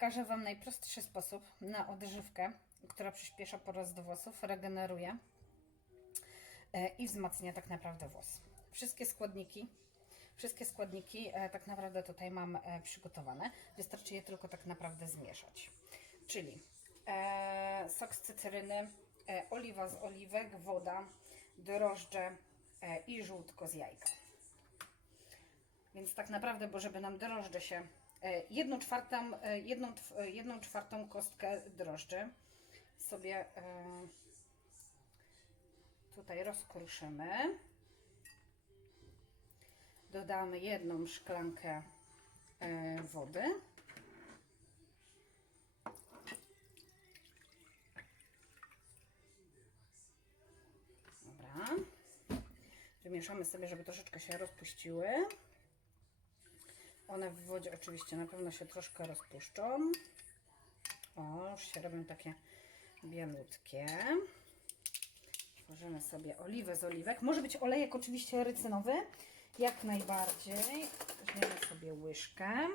pokażę Wam najprostszy sposób na odżywkę, która przyspiesza porost włosów, regeneruje e, i wzmacnia tak naprawdę włos. Wszystkie składniki, wszystkie składniki e, tak naprawdę tutaj mam e, przygotowane. Wystarczy je tylko tak naprawdę zmieszać. Czyli e, sok z cytryny, e, oliwa z oliwek, woda, drożdże e, i żółtko z jajka. Więc tak naprawdę, bo żeby nam drożdże się, jedną czwartą, e, jedną, e, jedną czwartą kostkę drożdży sobie e, tutaj rozkruszymy. Dodamy jedną szklankę e, wody. Dobra. Wymieszamy sobie, żeby troszeczkę się rozpuściły. One w wodzie oczywiście na pewno się troszkę rozpuszczą. O, już się robią takie bielutkie. Tworzymy sobie oliwę z oliwek. Może być olejek oczywiście rycynowy, jak najbardziej. Weźmiemy sobie łyżkę.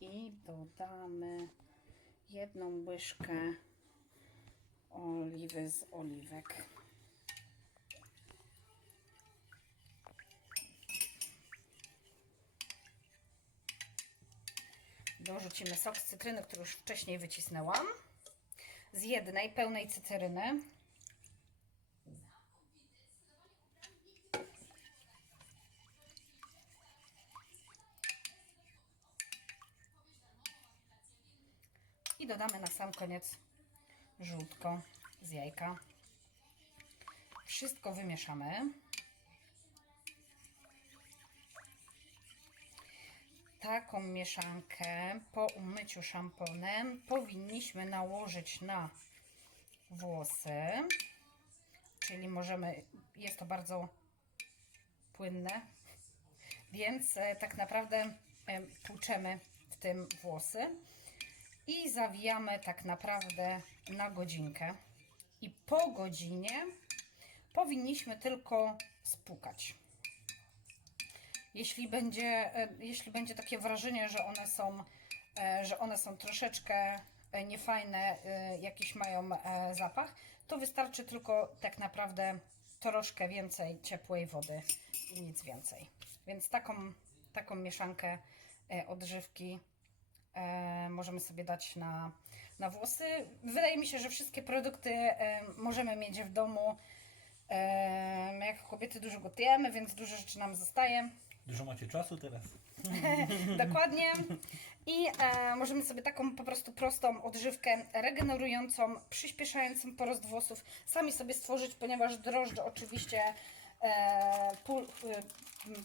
I dodamy jedną łyżkę oliwy z oliwek. Dorzucimy sok z cytryny, który już wcześniej wycisnęłam. Z jednej pełnej cytryny. I dodamy na sam koniec żółtko z jajka. Wszystko wymieszamy. Taką mieszankę po umyciu szamponem powinniśmy nałożyć na włosy. Czyli możemy, jest to bardzo płynne, więc e, tak naprawdę e, tłuczemy w tym włosy i zawijamy tak naprawdę na godzinkę. I po godzinie powinniśmy tylko spłukać. Jeśli będzie, e, jeśli będzie takie wrażenie, że one są, e, że one są troszeczkę e, niefajne, jakiś mają zapach, to wystarczy tylko tak naprawdę troszkę więcej ciepłej wody i nic więcej. Więc taką, taką mieszankę odżywki możemy sobie dać na, na włosy. Wydaje mi się, że wszystkie produkty możemy mieć w domu. My jako kobiety dużo gotujemy, więc dużo rzeczy nam zostaje. Dużo macie czasu teraz? Dokładnie. I e, możemy sobie taką po prostu prostą odżywkę regenerującą, przyspieszającą porost włosów sami sobie stworzyć, ponieważ drożdże oczywiście e, pu, e,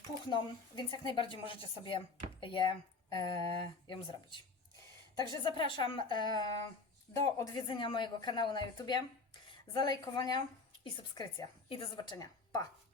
puchną, więc jak najbardziej możecie sobie je, e, ją zrobić. Także zapraszam e, do odwiedzenia mojego kanału na YouTubie, zalajkowania i subskrypcja. I do zobaczenia. Pa!